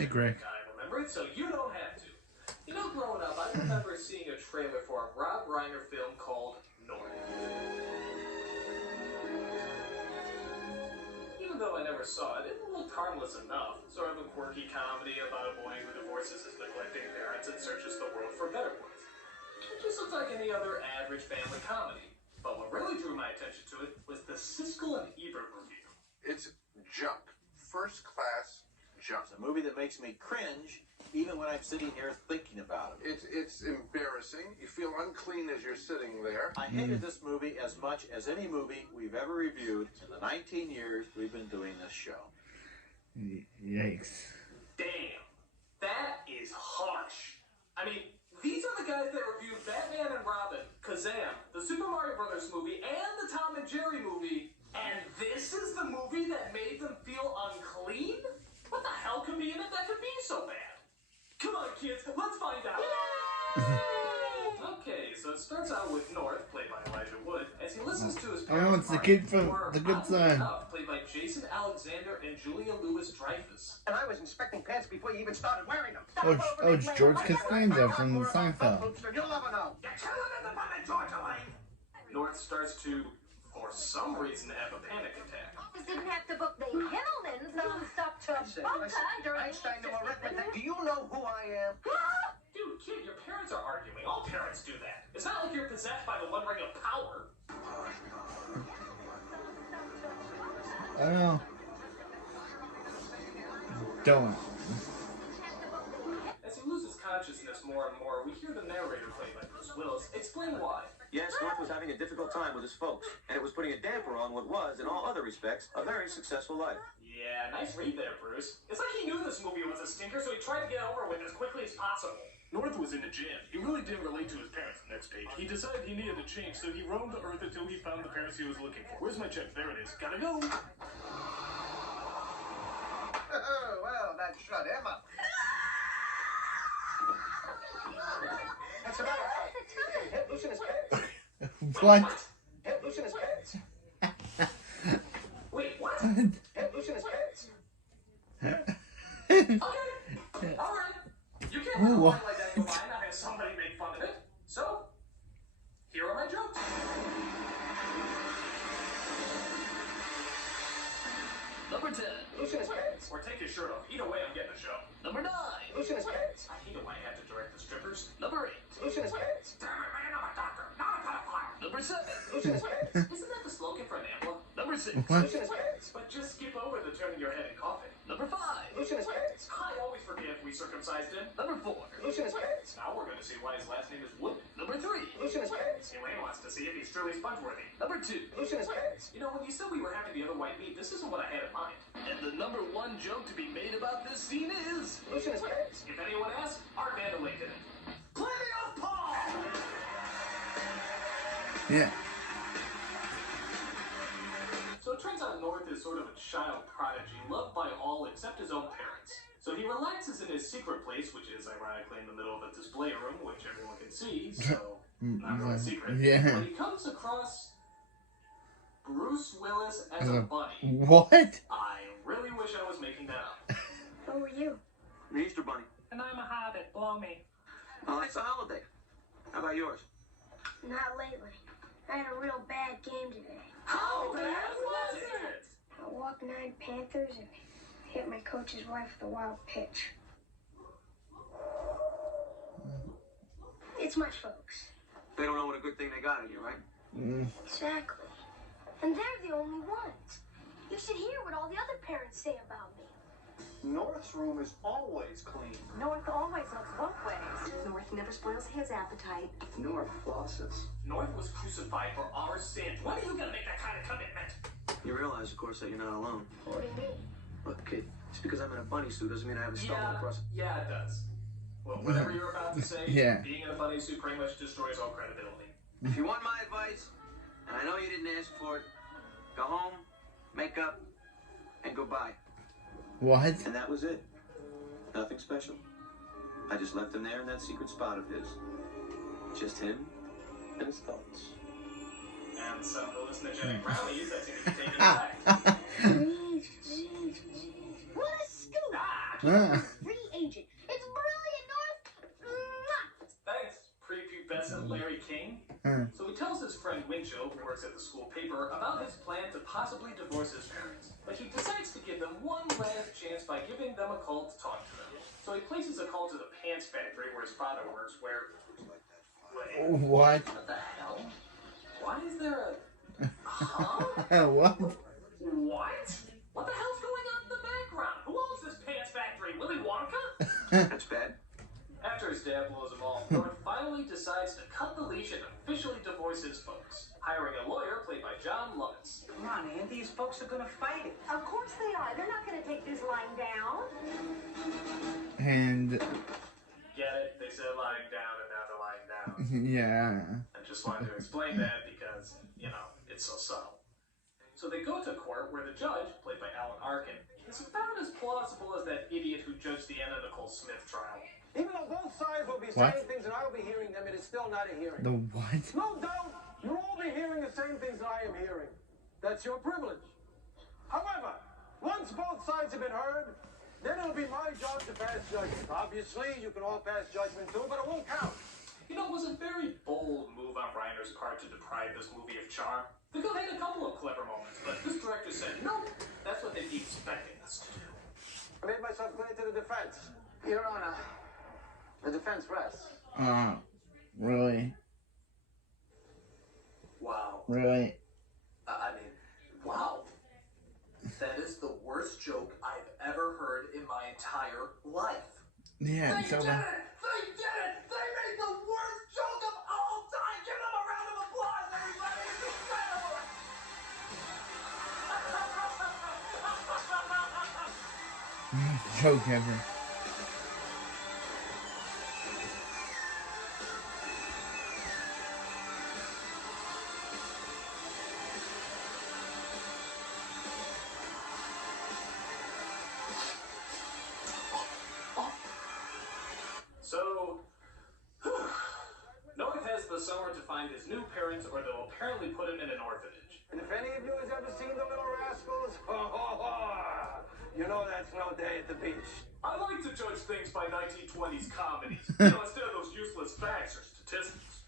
Hey, Greg. I remember it, so you don't have to. You know, growing up, I remember seeing a trailer for a Rob Reiner film called North. Even though I never saw it, it looked harmless enough. Sort of a quirky comedy about a boy who divorces his neglecting parents and searches the world for better ones. It just looked like any other average family comedy. But what really drew my attention to it was the Siskel and Ebert review. It's junk. First class junk. It's a movie that makes me cringe even when I'm sitting here thinking about it. It's embarrassing. You feel unclean as you're sitting there. I hated this movie as much as any movie we've ever reviewed in the 19 years we've been doing this show. Yikes. Damn. That is harsh. I mean, these are the guys that reviewed Batman and Robin, Kazam, the Super Mario Brothers movie, and the Tom and Jerry movie, and this is the movie that made them feel unclean? What the hell could be in it that could be so bad? Come on, kids, let's find out. Okay, so it starts out with North, played by Elijah Wood, as he listens to his parents. Oh, it's the kid from The Good Son. Played by Jason Alexander and Julia Louis-Dreyfus. And I was inspecting pants before you even started wearing them. Oh, it's George Costanza from Seinfeld. You'll never know. You're killing independent Georgia Lane. North starts to, for some reason, have a panic attack. Didn't have to book the Himmelmans non-stop to bunker during Einstein knew arithmetic. Do you know who I am? Dude, kid, your parents are arguing. All parents do that. It's not like you're possessed by the One Ring of Power. I don't know. Don't. As he loses consciousness more and more, we hear the narrator, played by Bruce Willis, explain why. Yes, North was having a difficult time with his folks, and it was putting a damper on what was, in all other respects, a very successful life. Yeah, nice read there, Bruce. It's like he knew this movie was a stinker, so he tried to get over with as quickly as possible. North was in a jam. He really didn't relate to his parents. Next page. He decided he needed a change, so he roamed the earth until he found the parents he was looking for. Where's my check? There it is. Gotta go. Oh, well, that shut him up. That's about it. Head loose in his pants. What? Head loose in his pants. Wait, what? Head loose in his pants. Okay. Alright. You can't let a Ooh. line like that go by and not have somebody make fun of it. So, here are my jokes. Number 10. Loose in his pants. Or take his shirt off. Either way, I'm getting the show. Number 9. Loose in his pants. I hate it when I have to direct the strippers. Number 8. Loose in his pants. Damn it, man, I'm a doctor, not a pedophile. Number 7. Loose in his pants. Isn't that the slogan for an ambulance? Number 6. What? Loose in his pants. But just skip over the turning your head and coughing. Number 5. Loose in his pants. I always forget we circumcised him. Number 4. Loose in his pants. Now we're going to see why his last name is Wood. Number 3. Loose in his pants. Elaine wants to see if he's truly sponge-worthy. Number 2. Loose in his pants. You know, when you said we were having the other white meat, this isn't what I had in mind. And the number 1 joke to be made about this scene is... Loose in his pants. If anyone asks, Art Vanderlei did it. Plenty of Paul! Yeah. So it turns out North is sort of a child prodigy, loved by all except his own parents. So he relaxes in his secret place, which is ironically in the middle of a display room, which everyone can see, so not really a secret. Yeah. When he comes across Bruce Willis as a bunny, What? I really wish I was making that up. Who are you? The Easter Bunny. And I'm a hobbit, blow me. Oh, it's a holiday. How about yours? Not lately. I had a real bad game today. How bad was it? I walked 9 Panthers and hit my coach's wife with a wild pitch. It's my folks. They don't know what a good thing they got in you, right? Exactly. And they're the only ones. You should hear what all the other parents say about me. North's room is always clean. North always looks both ways. North never spoils his appetite. North flosses. North was crucified for our sins. When are you gonna make that kind of commitment? You realize, of course, that you're not alone. What do you mean? Look, kid, just because I'm in a bunny suit doesn't mean I haven't stumbled across... Yeah, it does. Well, whatever you're about to say, Yeah. being in a bunny suit pretty much destroys all credibility. If you want my advice, and I know you didn't ask for it, go home, make up, and goodbye. What? And that was it. Nothing special. I just left him there in that secret spot of his. Just him and his thoughts. And some of the hallucinogenic brownies that seem to be taking effect. What a scoop! Ah! Ah. Free Joe, who works at the school paper, about his plan to possibly divorce his parents. But he decides to give them one last chance by giving them a call to talk to them. So he places a call to the pants factory where his father works, where... Wait, What? what the hell? Why is there a... Huh? What? What? What the hell's going on in the background? Who owns this pants factory? Willy Wonka? That's bad. After his dad blows him off, North finally decides to cut the leash and officially divorce his folks, hiring a lawyer played by John Lovitz. Come on, Ann, these folks are gonna fight it. Of course they are. They're not going to take this lying down. And Get it? They said lying down and now they're lying down. yeah. I just wanted to explain that because, you know, it's so subtle. So they go to court where the judge, played by Alan Arkin, is about as plausible as that idiot who judged the Anna Nicole Smith trial. Even though both sides will be What? saying things and I will be hearing them, it is still not a hearing. The what? No doubt, you'll all be hearing the same things I am hearing. That's your privilege. However, once both sides have been heard, then it'll be my job to pass judgment. Obviously, you can all pass judgment too, but it won't count. You know, it was a very bold move on Reiner's part to deprive this movie of charm. The film had a couple of clever moments, but this director said, no, that's what they'd be expecting us to do. I made myself clear to the defense. Your Honor, the defense rests. Really? Wow. Really? I mean, wow. That is the worst joke I've ever heard in my entire life. Yeah, They so did it! They did it! They made the worst joke of all time! Give them a round of applause, everybody! It's incredible! joke ever. So, North has the summer to find his new parents, or they'll apparently put him in an orphanage. And if any of you has ever seen the Little Rascals, you know that's no day at the beach. I like to judge things by 1920s comedies, instead of those useless facts or statistics.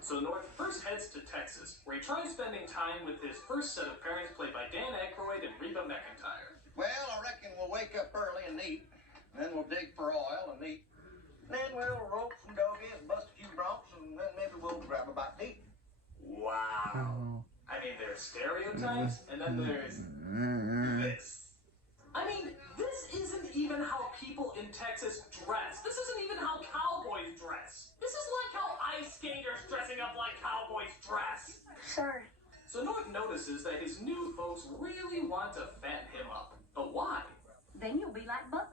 So North first heads to Texas, where he tries spending time with his first set of parents, played by Dan Aykroyd and Reba McEntire. Well, I reckon we'll wake up early and eat. Then we'll dig for oil and eat. Then we'll rope some doggies, bust a few broncs, and then maybe we'll grab a bite to eat. Wow. I mean, there's stereotypes, and then there's this. I mean, this isn't even how people in Texas dress. This isn't even how cowboys dress. This is like how ice skaters dressing up like cowboys dress. Sorry. So North notices that his new folks really want to fatten him up. But why? Then you'll be like Buck.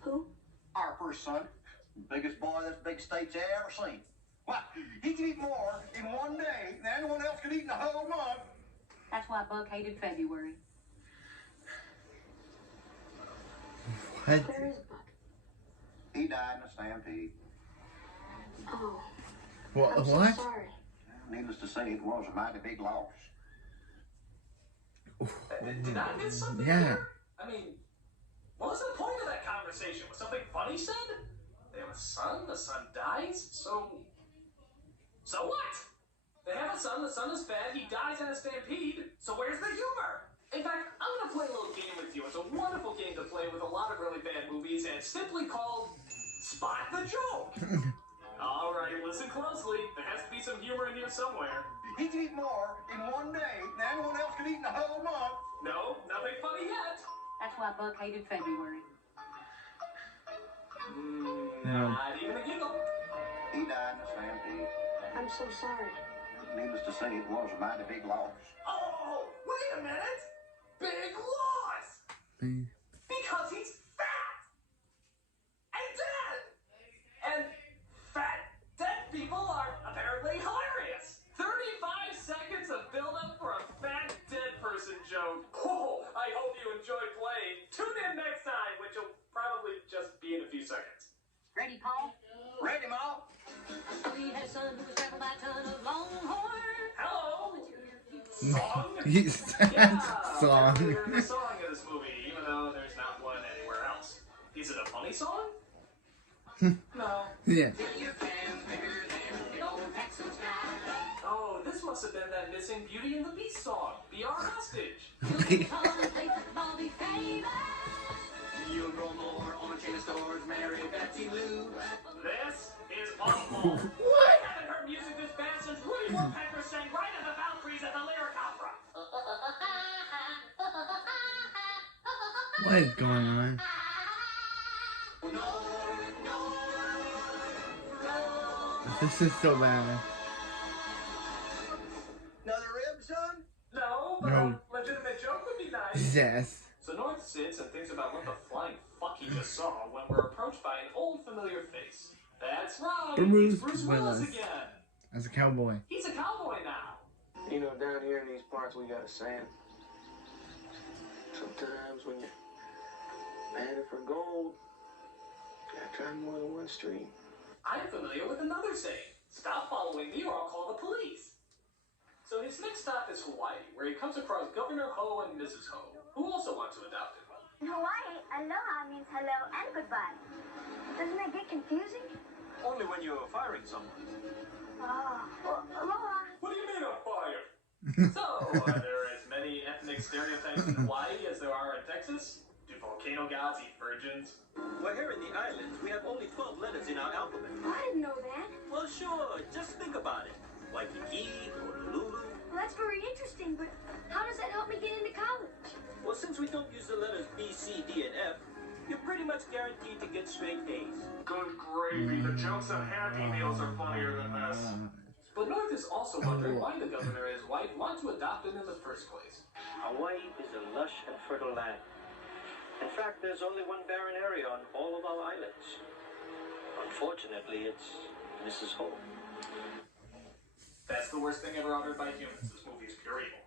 Who? Our first son, biggest boy this big state's ever seen. Why, he can eat more in one day than anyone else could eat in a whole month. That's why Buck hated February. What? Where is Buck? He died in a stampede. Oh. What? I'm so What? sorry. Needless to say, it was a mighty big loss. Did I miss something Yeah. here? I mean, what was the point of that conversation? Was something funny said? They have a son, the son dies, so what? They have a son, the son is fat, he dies in a stampede, so where's the humor? In fact, I'm gonna play a little game with you. It's a wonderful game to play with a lot of really bad movies, and it's simply called Spot the Joke. Alright, listen closely. There has to be some humor in here somewhere. He can eat more in one day than anyone else could eat in a whole month. No, nothing funny yet. That's why Buck hated February. Not even a giggle. He died in a stampede. I'm so sorry. Needless to say, it was a mighty big loss. Oh, wait a minute! Big loss! Because he's fat! And dead! And fat dead people are apparently hilarious! 35 seconds of build-up for a fat dead person joke. Oh, I hope you enjoyed playing. Tune in next time, which will probably just be in a few seconds. Ready, Paul? Ready, Ma? We had a son who was traveled by a ton of longhorn. Hello! Song? Yes, Yeah, song. there's a song in this movie, even though there's not one anywhere else. Is it a funny song? No. Yeah. Oh, this must have been that missing Beauty and the Beast song. Be our hostage. You'll grow more on chain stores, Mary Betsy Lou. This is awful. I haven't heard music this bad since Rudy Woodpecker sang right at the Valkyries at the Lyric Opera. What is going on? This is so bad. Another rib, son? No, but No. a legitimate joke would be nice. Yes. So North sits and thinks about what the flying fuck he just saw when we're approached by an old familiar face. That's right, Bruce it's Bruce Willis Willis. again. As a cowboy. He's a cowboy now. You know, down here in these parts, we got a saying. Sometimes when you're panning for gold, you gotta try more than one street. I'm familiar with another saying. Stop following me or I'll call the police. So his next stop is Hawaii, where he comes across Governor Ho and Mrs. Ho, who also want to adopt him. In Hawaii, aloha means hello and goodbye. Doesn't that get confusing? Only when you're firing someone. Oh, well, aloha. What do you mean I'm fired? So, are there as many ethnic stereotypes in Hawaii as there are in Texas? Do volcano gods eat virgins? Well, here in the islands, we have only 12 letters in our alphabet. I didn't know that. Well, sure, just think about it. Waikiki, Honolulu. Well, that's very interesting, but how does that help me get into college? Well, since we don't use the letters B, C, D, and F, you're pretty much guaranteed to get straight A's. Good gravy, the jokes of Happy Meals are funnier than this. But North is also wondering why the governor and his wife want to adopt him in the first place. Hawaii is a lush and fertile land. In fact, there's only one barren area on all of our islands. Unfortunately, it's Mrs. Ho. That's the worst thing ever uttered by humans. This movie's pure evil.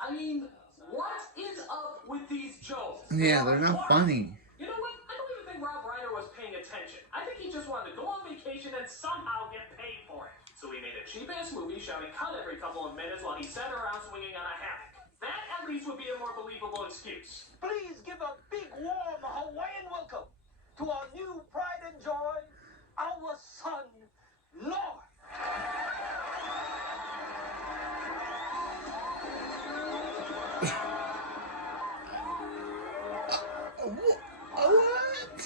I mean, what is up with these jokes? Yeah, they're not funny. You know what? I don't even think Rob Reiner was paying attention. I think he just wanted to go on vacation and somehow get paid for it. So he made a cheap-ass movie shouting cut every couple of minutes while he sat around swinging on a hammock. That, at least, would be a more believable excuse. Please give a big, warm Hawaiian welcome to our new pride and joy, our son, Lord. What?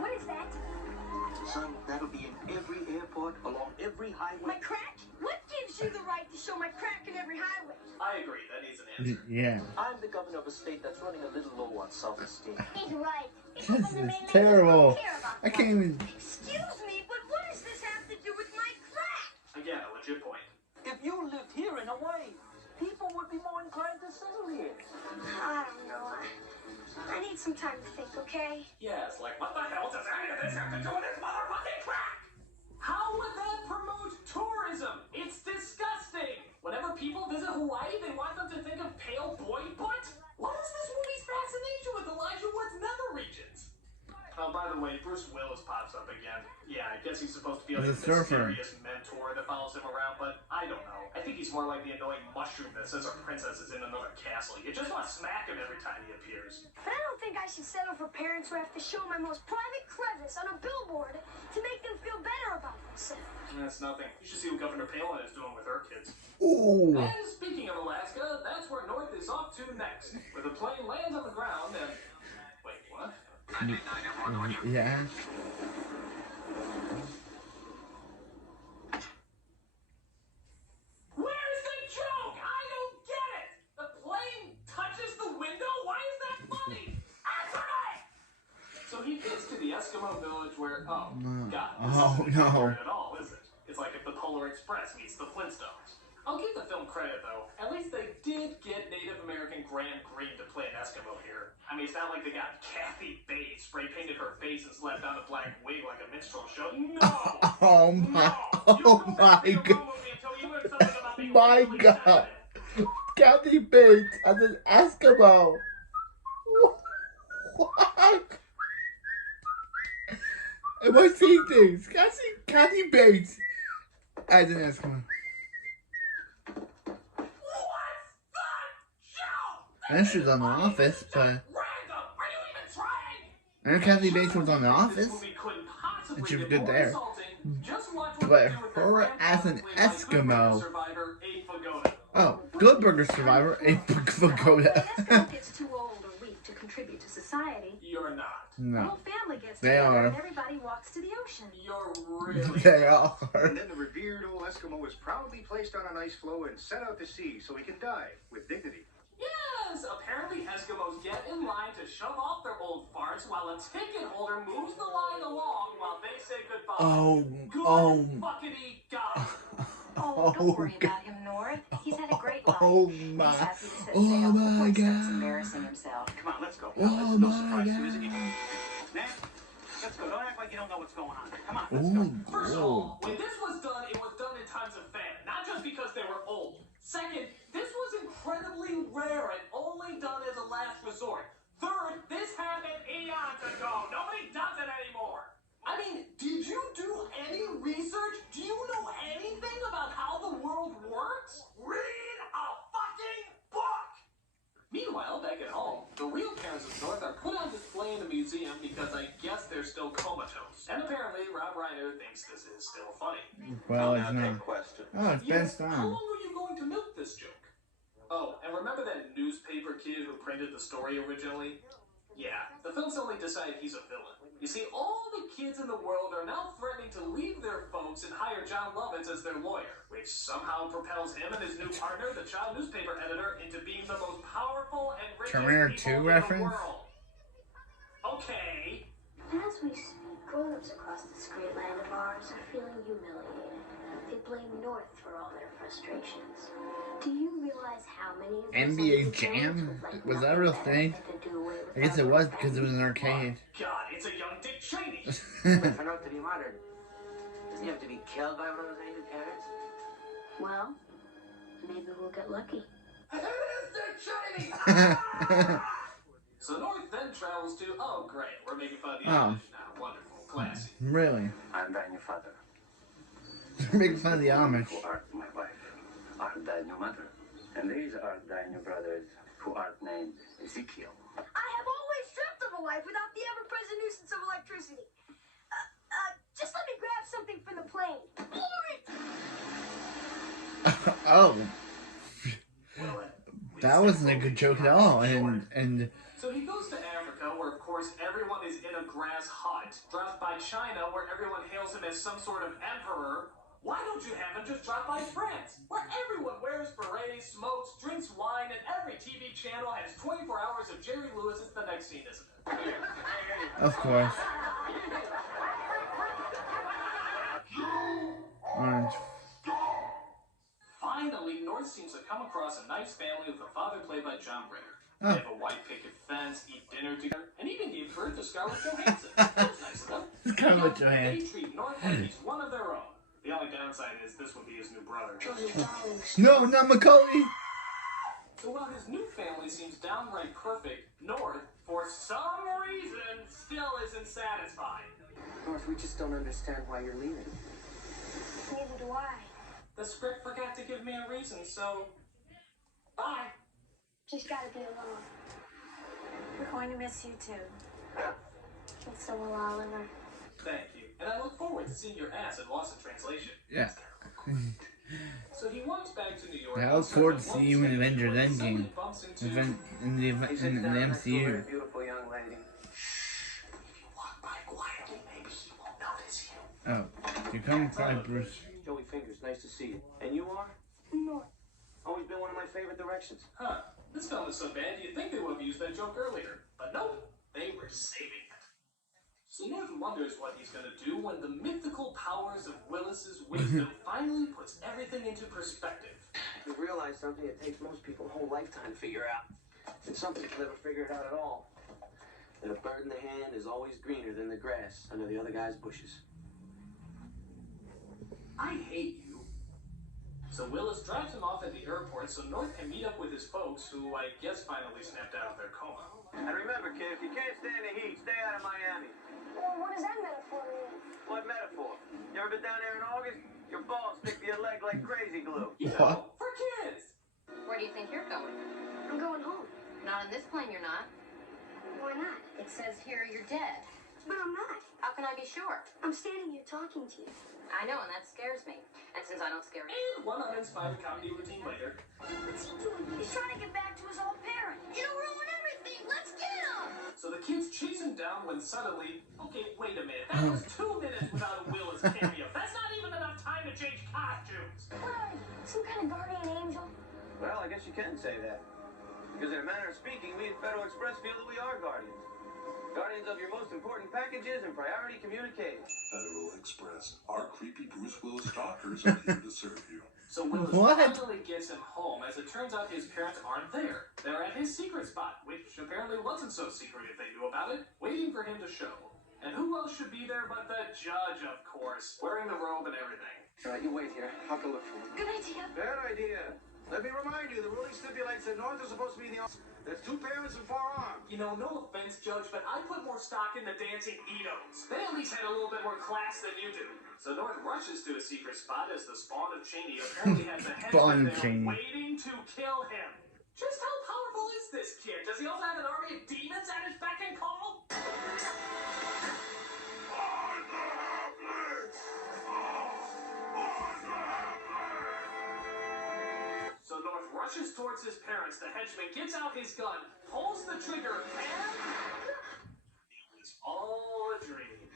What is that? Son, that'll be in every airport, along every highway. My crack? What gives you the right to show my crack in every highway? I agree. That needs an answer. Yeah. I'm the governor of a state that's running a little low on self-esteem. He's right. This is terrible. I can't even. Excuse me, but what does this have to do with my crack? Again, a legit point. If you lived here in Hawaii, people would be more inclined to settle here. I don't know. I need some time to think, okay? Yes, like what the hell does any of this have to do with this motherfucking crack? How would that promote tourism? It's disgusting. Whenever people visit Hawaii, they want them to think of pale boy butt? What is this movie's fascination with Elijah Wood's nether regions? Oh, by the way, Bruce Willis pops up again. Yeah, I guess he's supposed to be like a He's a surfer. mysterious mentor that follows him around, but I don't know. I think he's more like the annoying mushroom that says our princess is in another castle. You just want to smack him every time he appears. But I don't think I should settle for parents who have to show my most private crevice on a billboard to make them feel better about themselves. That's nothing. You should see what Governor Palin is doing with her kids. Ooh. And speaking of Alaska, that's where North is off to next, where the plane lands on the ground and... Wait, what? Yeah. Where's the joke? I don't get it! The plane touches the window? Why is that funny? Answer me! So he gets to the Eskimo village where... Oh, God. This isn't no. accurate at all, is it? It's like if the Polar Express meets the Flintstones. I'll give the film credit, though. At least they did get Native American Graham Greene to play an Eskimo here. I mean, it's not like they got Kathy Bates spray-painted her face and slapped on a black wig like a minstrel show. No! Oh my. No! Oh my God. My God. Kathy Bates as an Eskimo. What? Am I seeing things? Can I see Kathy Bates as an Eskimo? I know she was on The Office, but I know Kathy Bates was on The Office, and she was good there. But her as an Eskimo, Oh, Good Burger Survivor, a pagoda. Eskimo gets too old or weak to contribute to society. You're not. The No, whole family gets they together are. and everybody walks to the ocean. You're really. They are. And then the revered old Eskimo is proudly placed on an ice floe and sent out to sea so he can dive with dignity. Yes, apparently Eskimos get in line to shove off their old farts while a ticket holder moves the line along while they say goodbye. Good fuckity God. Oh, don't worry about him, North. He's had a great life. Oh He's my. happy to set Oh sail before my he starts God. embarrassing himself. Come on, let's go. Oh This is no my surprise to God. you, is it? Man, let's go. Don't act like you don't know what's going on. Come on, let's go. First of all, when this was done, it was done in times of famine, not just because they were old. Second, this was incredibly rare and only done as a last resort. Third, this happened eons ago. Nobody does it anymore. I mean, did you do any research? Do you know anything about how the world works? Read a fucking book! Meanwhile, back at home, the real parents of North are put on display in the museum because I guess they're still comatose. And apparently, Rob Reiner thinks this is still funny. Well, Now it's take not. questions. Oh, it's Ben Yes, how Stein. long are you going to milk this joke? Oh, and remember that newspaper kid who printed the story originally? Yeah, the films only decide he's a villain. You see, all the kids in the world are now threatening to leave their folks and hire John Lovitz as their lawyer, which somehow propels him and his new partner, the child newspaper editor, into being the most powerful and richest Terminator people 2 in reference? the world. Okay. As we speak, grown-ups across this great land of ours are feeling humiliated. They blame North for all their frustrations. Do you realize how many of those NBA young Jam? parents would like Was that a nothing real better thing? than to do away with I guess all it their was because it was an arcade. God, it's a young Dick Cheney. But for North to be modern, doesn't he have to be killed by one of those angry parents? Well, maybe we'll get lucky. It is Dick Cheney! Ah! So North then travels to, oh great, we're making fun of the Amish now. Wonderful, classy. Really? I'm thy new father. Making fun of the Amish. Who art my wife, art thy new mother. And these are thy new brothers, who art named Ezekiel. I have always dreamt of a life without the ever-present nuisance of electricity. Just let me grab something from the plane. Oh. That wasn't a good joke at all. And So he goes to Africa, where of course everyone is in a grass hut, dropped by China, where everyone hails him as some sort of emperor. Why don't you have him just drop by France, where everyone wears berets, smokes, drinks wine, and every TV channel has 24 hours of Jerry Lewis? It's the next scene, isn't it? of course. Orange. Finally, North seems to come across a nice family with a father played by John Ritter. Oh. They have a white picket fence, eat dinner together, and even gave birth to Scarlett Johansson. That's nice of them. Scarlett They Johansson. treat North like he's one of their own. The only downside is this would be his new brother. No, not Macaulay. So while his new family seems downright perfect, North, for some reason, still isn't satisfied. North, we just don't understand why you're leaving. Neither do I. The script forgot to give me a reason, so bye. Just gotta be alone. We're going to miss you too. And so will Oliver. Thank you. And I look forward to seeing your ass at Lost in Translation. Yeah. So he walks back to New York. I look forward to seeing you in Avengers Endgame. In the MCU. Beautiful young lady. If you walk by quietly, maybe he won't notice you. Oh, you're coming by Bruce. Joey Fingers, nice to see you. And you are? North. Always been one of my favorite directions. Huh. This film is so bad you'd think they would have used that joke earlier. But nope, they were saving it. So North wonders what he's gonna do when the mythical powers of Willis's wisdom finally puts everything into perspective. We've realized something that takes most people a whole lifetime to figure out. And some people never figure it out at all. That a bird in the hand is always greener than the grass under the other guy's bushes. I hate you. So Willis drives him off at the airport so North can meet up with his folks, who I guess finally snapped out of their coma. And remember, kid, if you can't stand the heat, stay out of Miami. Well, what does that metaphor mean? What metaphor? You ever been down there in August? Your balls stick to your leg like crazy glue. You know, for kids. Where do you think you're going? I'm going home. Not on this plane, you're not. Why not? It says here you're dead. But I'm not. How can I be sure? I'm standing here talking to you. I know, and that scares me. And since I don't scare you... And one uninspired comedy routine later. What's he doing? He's trying to get back to his old parent. It'll ruin everything. Let's get him. So the kids chase him down when suddenly... Okay, wait a minute. That was 2 minutes without a Willis cameo. That's not even enough time to change costumes. What are you? Some kind of guardian angel? Well, I guess you can say that. Because in a manner of speaking, we at Federal Express feel that we are guardians. Guardians of your most important packages and priority communiques. Federal Express. Our creepy Bruce Willis stalkers are here to serve you. So Willis finally gets him home, as it turns out his parents aren't there. They're at his secret spot, which apparently wasn't so secret if they knew about it, waiting for him to show. And who else should be there but the judge, of course, wearing the robe and everything. All right, you wait here. I'll go look for him. Good idea. Bad idea. Let me remind you, the ruling stipulates that North is supposed to be in the office. There's 2 parents and 4 arms. You know, no offense, Judge, but I put more stock in the dancing Edos. They at least had a little bit more class than you do. So North rushes to a secret spot as the spawn of Cheney apparently has a headman there waiting to kill him. Just how powerful is this kid? Does he also have an army of demons at his beck and call? So North rushes towards his parents. The henchman gets out his gun, pulls the trigger, and it was all a dream.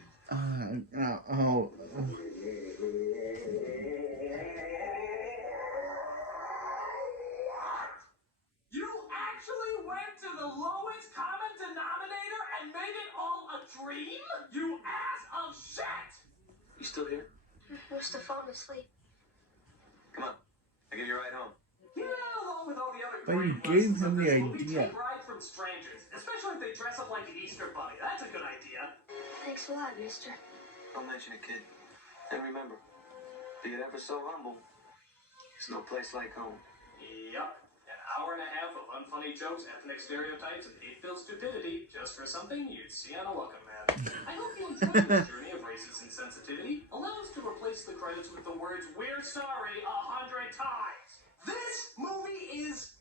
You actually went to the lowest common denominator and made it all a dream? You ass of shit! You still here? Must have fallen asleep. Come on. I'll give you a ride home. Yeah, along with all the other But you great gave lessons him of the this movie, idea. take rides from strangers, especially if they dress up like the Easter Bunny. That's a good idea. Thanks a lot, mister. Don't mention it, kid. And remember, be it ever so humble, there's no place like home. Yup. An hour and a half of unfunny jokes, ethnic stereotypes, and hate-filled stupidity just for something you'd see on a Welcome Mat. I hope you enjoyed this journey of racist insensitivity. Allow us to replace the credits with the words, "We're sorry," 100 times. This movie is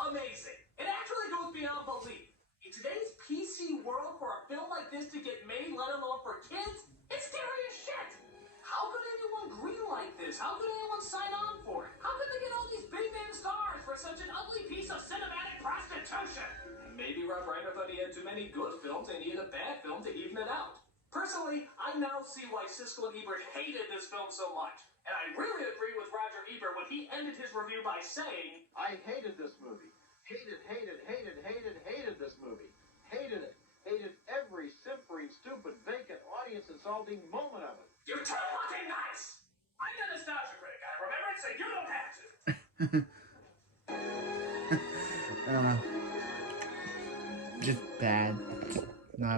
amazing. It actually goes beyond belief. In today's PC world, for a film like this to get made, let alone for kids, it's scary as shit. How could anyone greenlight this? How could anyone sign on for it? How could they get all these big name stars for such an ugly piece of cinematic prostitution? Maybe Rob Reiner thought he had too many good films and needed a bad film to even it out. Personally, I now see why Siskel and Ebert hated this film so much. And I really agree with Roger Ebert when he ended his review by saying, I hated this movie. Hated this movie. Hated it. Hated every simpering, stupid, vacant, audience-insulting moment of it. "You're too fucking nice!" I'm the nostalgia critic. I remember it, so you don't have to. Just bad. Not